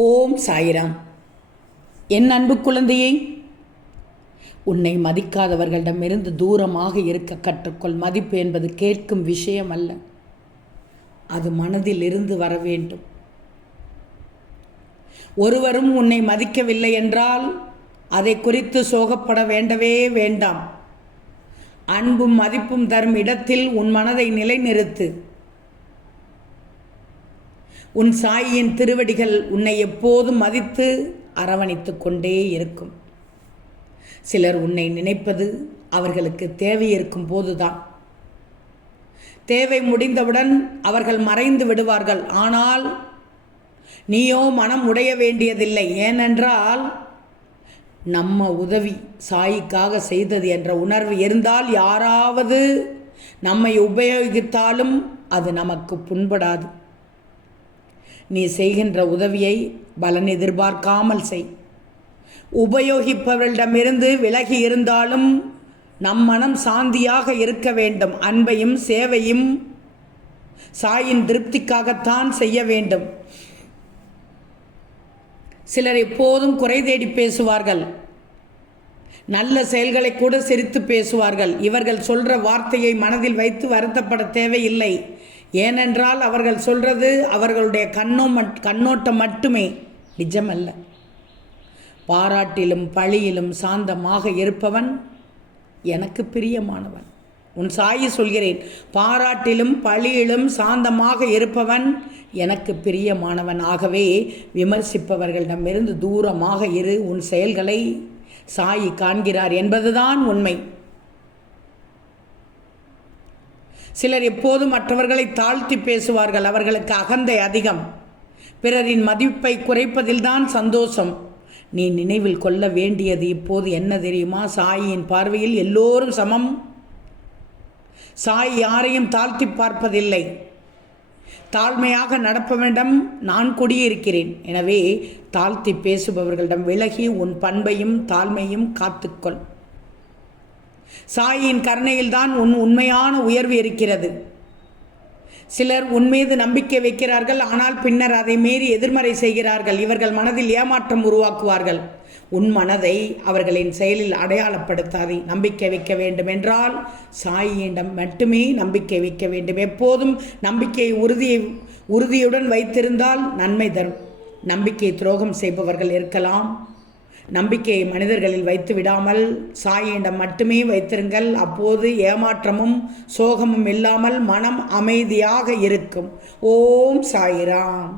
ஓம் சாயிராம். என் அன்பு குழந்தையை, உன்னை மதிக்காதவர்களிடமிருந்து தூரமாக இருக்க கற்றுக்கொள். மதிப்பு என்பது கேட்கும் விஷயம் அல்ல, அது மனதில் இருந்து வர வேண்டும். ஒருவரும் உன்னை மதிக்கவில்லை என்றால் அதை குறித்து சோகப்பட வேண்டவே வேண்டாம். அன்பும் மதிப்பும் தரும் இடத்தில் உன் மனதை நிலைநிறுத்து. உன் சாயின் திருவடிகள் உன்னை எப்போதும் மதித்து அரவணைத்து கொண்டே இருக்கும். சிலர் உன்னை நினைப்பது அவர்களுக்கு தேவை இருக்கும் போதுதான். தேவை முடிந்தவுடன் அவர்கள் மறைந்து விடுவார்கள். ஆனால் நீயோ மனம் உடைய வேண்டியதில்லை. ஏனென்றால் நம்ம உதவி சாயிக்காக செய்தது என்ற உணர்வு இருந்தால் யாராவது நம்மை உபயோகித்தாலும் அது நமக்கு புண்படாது. நீ செய்கின்ற உதவியை பலன் எதிர்பார்க்காமல் செய். உபயோகிப்பவர்களிடமிருந்து விலகி இருந்தாலும் நம் மனம் சாந்தியாக இருக்க வேண்டும். அன்பையும் சேவையும் சாயின் திருப்திக்காகத்தான் செய்ய வேண்டும். சிலர் எப்போதும் குறை தேடி பேசுவார்கள். நல்ல செயல்களை கூட சிரித்து பேசுவார்கள். இவர்கள் சொல்கிற வார்த்தையை மனதில் வைத்து வருத்தப்பட தேவையில்லை. ஏனென்றால் அவர்கள் சொல்கிறது அவர்களுடைய கண்ணோட்டம் மட்டுமே, நிஜமல்ல. பாராட்டிலும் பழியிலும் சாந்தமாக இருப்பவன் எனக்கு பிரியமானவன். உன் சாயி சொல்கிறேன், பாராட்டிலும் பழியிலும் சாந்தமாக இருப்பவன் எனக்கு பிரியமானவன். ஆகவே விமர்சிப்பவர்களிடமிருந்து தூரமாக இரு. உன் செயல்களை சாயி காண்கிறார் என்பதுதான் உண்மை. சிலர் எப்போதும் மற்றவர்களை தாழ்த்தி பேசுவார்கள். அவர்களுக்கு அகந்தை அதிகம். பிறரின் மதிப்பை குறைப்பதில்தான் சந்தோஷம். நீ நினைவில் கொள்ள வேண்டியது இப்போது என்ன தெரியுமா? சாயின் பார்வையில் எல்லோரும் சமம். சாய் யாரையும் தாழ்த்தி பார்ப்பதில்லை. தாழ்மையாக நடப்பவனிடம் நான் குடியிருக்கிறேன். எனவே தாழ்த்தி பேசுபவர்களிடம் விலகி உன் பண்பையும் தாழ்மையும் காத்துக்கொள். சாயின் கருணையில்தான் உன் உண்மையான உயர்வு இருக்கிறது. சிலர் உன் மீது நம்பிக்கை வைக்கிறார்கள், ஆனால் பின்னர் அதை மீறி எதிர்மறை செய்கிறார்கள். இவர்கள் மனதில் ஏமாற்றம் உருவாக்குவார்கள். உன் மனதை அவர்களின் செயலில் அடையாளப்படுத்தாதே. நம்பிக்கை வைக்க வேண்டும் என்றால் சாயியிடம் மட்டுமே நம்பிக்கை வைக்க வேண்டும். எப்போதும் நம்பிக்கையை உறுதியுடன் வைத்திருந்தால் நன்மை தரும். நம்பிக்கை துரோகம் செய்பவர்கள் இருக்கலாம். நம்பிக்கையை மனிதர்களில் வைத்து விடாமல் சாயியிடம் மட்டுமே வைத்திருங்கள். அப்போது ஏமாற்றமும் சோகமும் இல்லாமல் மனம் அமைதியாக இருக்கும். ஓம் சாயிராம்.